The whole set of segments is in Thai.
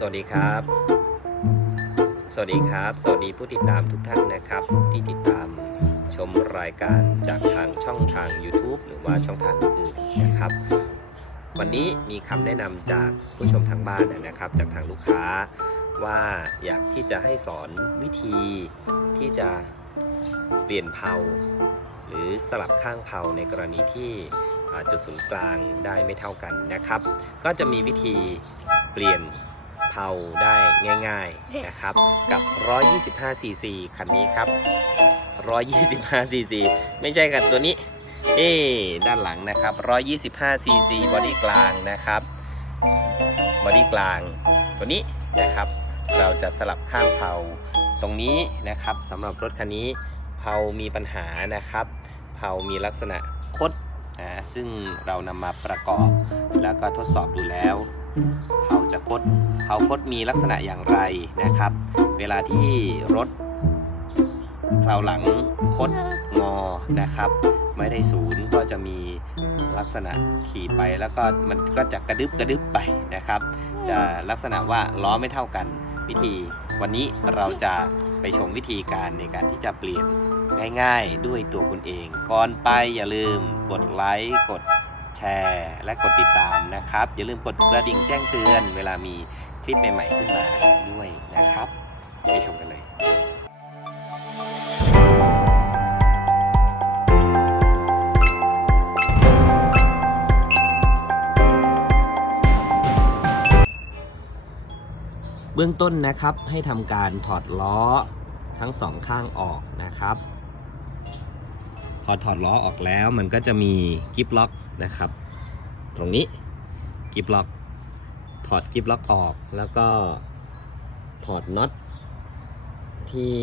สวัสดีครับ สวัสดีครับ สวัสดีผู้ติดตามทุกท่านนะครับ ที่ติดตามชมรายการจากทางช่องทาง YouTube หรือว่าช่องทางอื่นๆนะครับ วันนี้มีคำแนะนำจากผู้ชมทางบ้านนะครับ จากทางลูกค้าว่าอยากที่จะให้สอนวิธีที่จะเปลี่ยนเพาหรือสลับข้างเพาในกรณีที่จุดศูนย์กลางได้ไม่เท่ากันนะครับ ก็จะมีวิธีเปลี่ยนาได้ง่ายๆนะครับ กับ 125 cc คันนี้ครับ 125 cc ไม่ใช่กันตัวนี้เอ๊ด้านหลังนะครับ 125 cc บอดี้กลางนะครับ บอดี้กลางตัวนี้นะครับ เราจะสลับข้างเพาตรงนี้นะครับสำหรับรถคันนี้เพามีปัญหานะครับเพามีลักษณะคดนะซึ่งเรานำมาประกอบแล้วก็ทดสอบดูแล้ว เพาจะคดเพาคดมีลักษณะอย่างไรนะครับ เวลาที่รถเพลาหลังคดงอนะครับ ไม่ได้ศูนย์ก็จะมีลักษณะขี่ไปแล้วก็มันก็จะกระดึบกระดึบไปนะครับ จะลักษณะว่าล้อไม่เท่ากันวิธี วันนี้เราจะไปชมวิธีการในการที่จะเปลี่ยนง่ายๆด้วยตัวคุณเอง ก่อนไปอย่าลืมกดไลค์กด แชร์ และกดติดตามนะครับ อย่าลืมกดกระดิ่งแจ้งเตือน เวลามีคลิปใหม่ๆขึ้นมาด้วยนะครับไปชมกันเลยเบื้องต้นนะครับให้ทำการถอดล้อทั้งสองข้างออกนะครับ อถอดล้อออกแล้วมันก็จะมีกิฟล็อกนะครับ ตรงนี้กิฟล็อก ถอดกิฟล็อกออกแล้วก็ถอดน็อตที่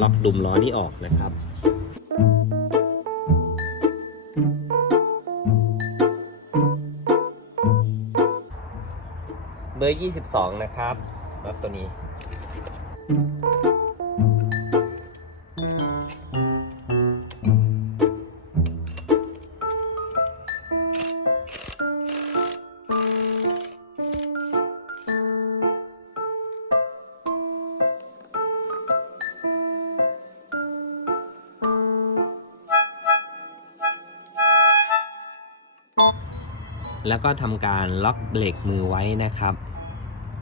ล็อกดุมล้อนี้ออกนะครับเบอร์ 22 นะครับรถตัวนี้ แล้วก็ทำการล็อกเบรกมือไว้นะครับ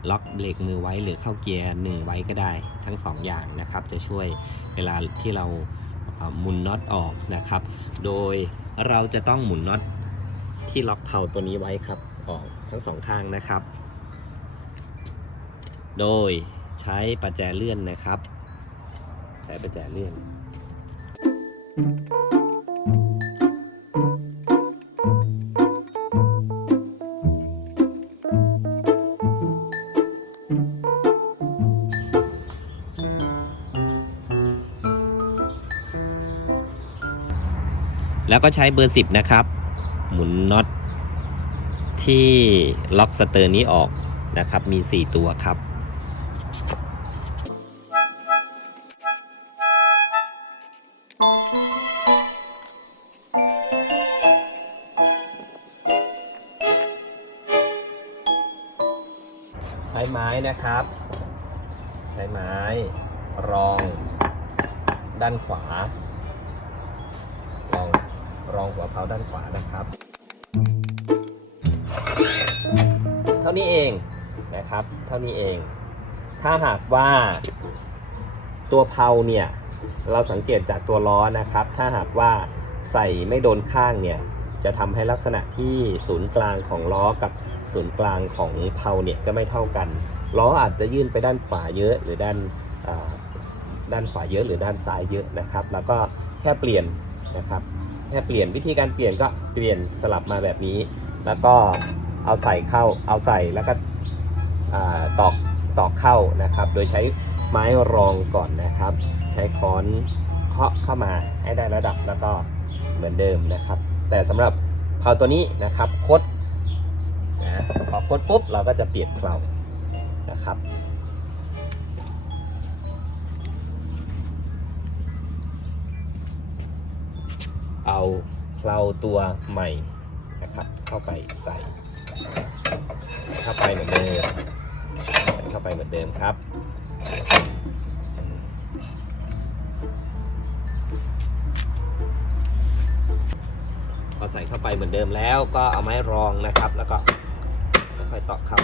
ล็อกเบรกมือไว้หรือเข้าเกียร์หนึ่งไว้ก็ได้ทั้งสองอย่างนะครับ จะช่วยเวลาที่เราหมุนน็อตออกนะครับ โดยเราจะต้องหมุนน็อตที่ล็อกเพาตัวนี้ไว้ครับออกทั้งสองข้างนะครับ โดยใช้ประแจเลื่อนนะครับ ใช้ประแจเลื่อน แล้วก็ใช้เบอร์ 10 นะครับ หมุนน็อตที่ล็อกสเตอร์นี้ออกนะครับ มี 4 ตัวครับใช้ไม้นะครับ ใช้ไม้รองด้านขวา รองหัวเพลาด้านขวานะครับ เท่านี้เองนะครับ เท่านี้เอง ถ้าหากว่าตัวเพลาเนี่ยเราสังเกตจากตัวล้อนะครับ ถ้าหากว่าใส่ไม่โดนข้างเนี่ยจะทำให้ลักษณะที่ศูนย์กลางของล้อกับศูนย์กลางของเพลาเนี่ยจะไม่เท่ากัน ล้ออาจจะยื่นไปด้านขวาเยอะ หรือด้านด้านขวาเยอะหรือด้านซ้ายเยอะนะครับ แล้วก็แค่เปลี่ยนนะครับ แค่เปลี่ยนวิธีการเปลี่ยนก็เปลี่ยนสลับมาแบบนี้ แล้วก็เอาใส่เข้าเอาใส่แล้วก็ตอกตอกเข้านะครับ โดยใช้ไม้รองก่อนนะครับ ใช้ค้อนเคาะเข้ามาให้ได้ระดับแล้วก็เหมือนเดิมนะครับ แต่สำหรับเพาตัวนี้นะครับคดนะพอคดปุ๊บเราก็จะเปลี่ยนเพลานะครับ เอาเพลาตัวใหม่นะครับ เข้าไปใส่ เข้าไปเหมือนเดิมเข้าไปเหมือนเดิมครับพอใส่เข้าไปเหมือนเดิมแล้วก็เอาไม้รองนะครับ แล้วก็ค่อยตอกเข้า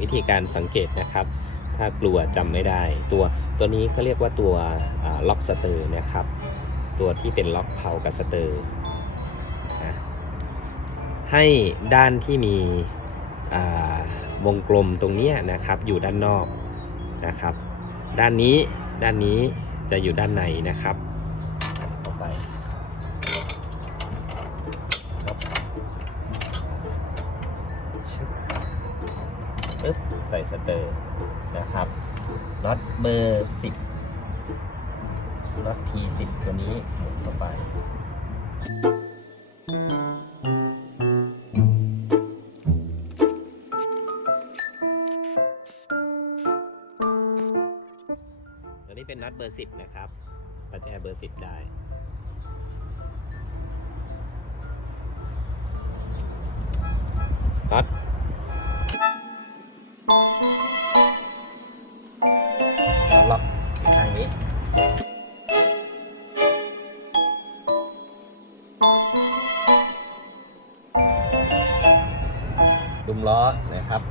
วิธีการสังเกตนะครับ ถ้ากลัวจำไม่ได้ ตัวตัวนี้เขาเรียกว่าตัวล็อกสเตอร์นะครับ ตัวที่เป็นล็อกเพากับสเตอร์ให้ด้านที่มีวงกลมตรงนี้นะครับ อยู่ด้านนอกนะครับ ด้านนี้ด้านนี้จะอยู่ด้านในนะครับ ใส่สเตอร์นะครับน็อตเบอร์10น็อต P10 ตัวนี้หมุนเข้าไปตัวนี้เป็นน็อตเบอร์10นะครับประแจเบอร์10ได้ มล้อนะครับ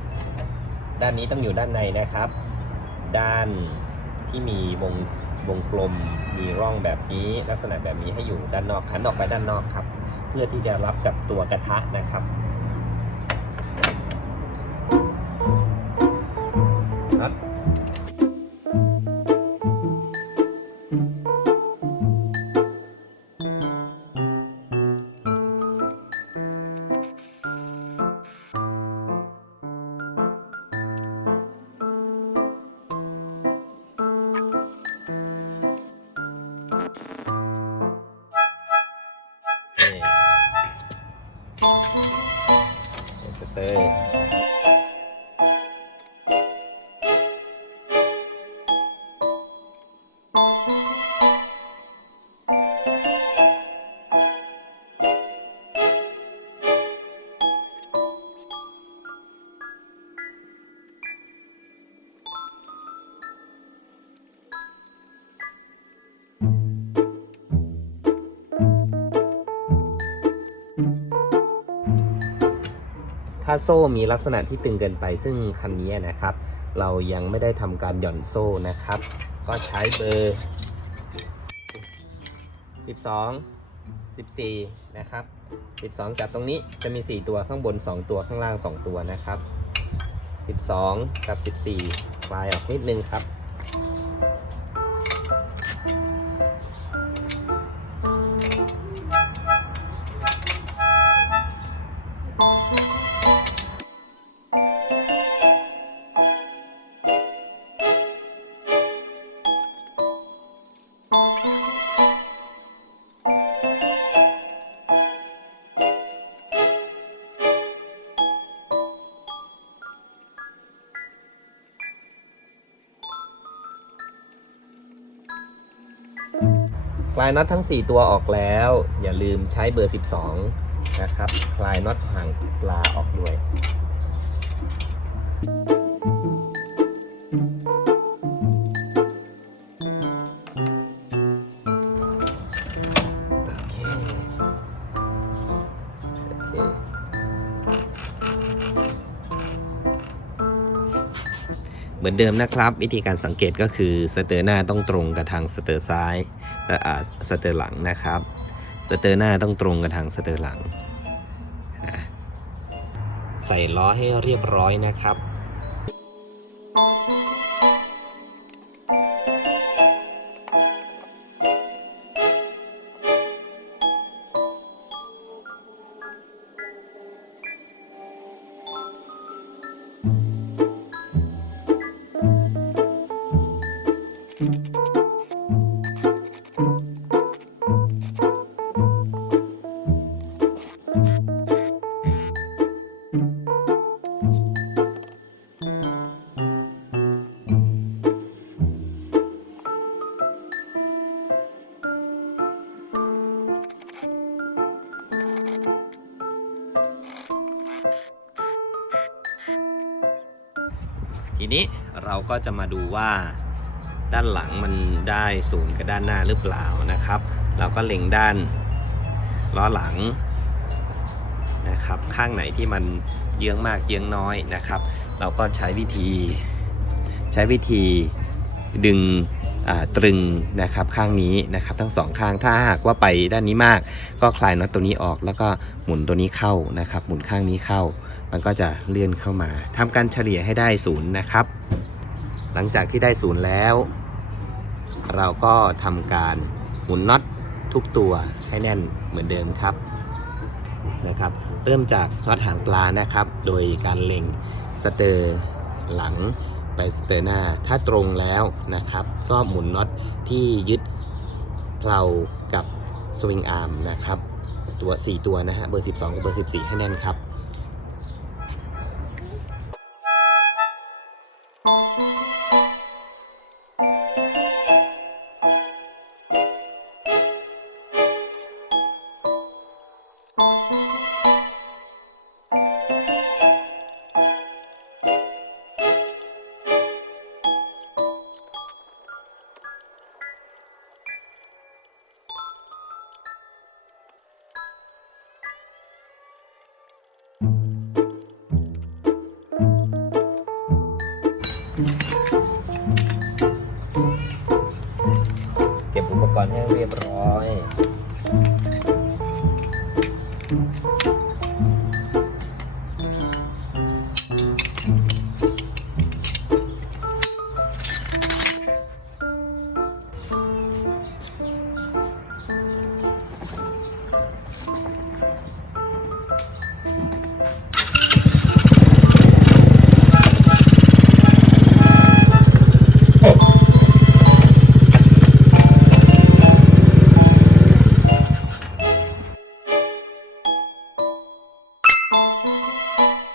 ด้านนี้ต้องอยู่ด้านในนะครับ ด้านที่มีวงวงกลมมีร่องแบบนี้ลักษณะแบบนี้ให้อยู่ด้านนอกหันออกไปด้านนอกครับ เพื่อที่จะรับกับตัวกระทะนะครับน็อต เซนสเตอร์าโซ่มีลักษณะที่ตึงเกินไปซึ่งคันนี้นะครับ เรายังไม่ได้ทำการหย่อนโซ่นะครับ ก็ใช้เบอร์ 12 14 นะครับ 12 จากตรงนี้จะมี 4 ตัวข้างบน 2 ตัวข้างล่าง 2 ตัวนะครับ 12 กับ 14 คลายออกนิดนึงครับ คลายน็อตทั้ง 4 ตัวออกแล้ว อย่าลืมใช้เบอร์ 12 นะครับ คลายน็อตห่างปลาออกด้วยเหมือนเดิมนะครับ วิธีการสังเกตก็คือสเตอร์หน้าต้องตรงกับทางสเตอร์ซ้าย สเตอร์หลังนะครับ สเตอร์หน้าต้องตรงกับทางสเตอร์หลังนะใส่ล้อให้เรียบร้อยนะครับ ทีนี้เราก็จะมาดูว่าด้านหลังมันได้ศูนย์กับด้านหน้าหรือเปล่านะครับ เราก็เล็งด้านล้อหลังนะครับ ข้างไหนที่มันเยื้องมากเยื้องน้อยนะครับ เราก็ใช้วิธีใช้วิธีดึง ตรึงนะครับข้างนี้นะครับทั้งสองข้างถ้าหากว่าไปด้านนี้มาก ก็คลายน็อตตัวนี้ออกแล้วก็หมุนตัวนี้เข้านะครับ หมุนข้างนี้เข้า มันก็จะเลื่อนเข้ามาทำการเฉลี่ยให้ได้ศูนย์นะครับ หลังจากที่ได้ศูนย์แล้ว เราก็ทำการหมุนน็อตทุกตัวให้แน่นเหมือนเดิมครับนะครับ เริ่มจากน็อตหางปลานะครับ โดยการเล็งสเตอร์หลังไปสเตอร์หน้า ถ้าตรงแล้วนะครับ ก็หมุนน็อตที่ยึดเพลากับสวิงอาร์มนะครับ ตัว 4 ตัวนะฮะ เบอร์ 12 กับเบอร์ 14 ให้แน่นครับ ก่อนให้เรียบร้อย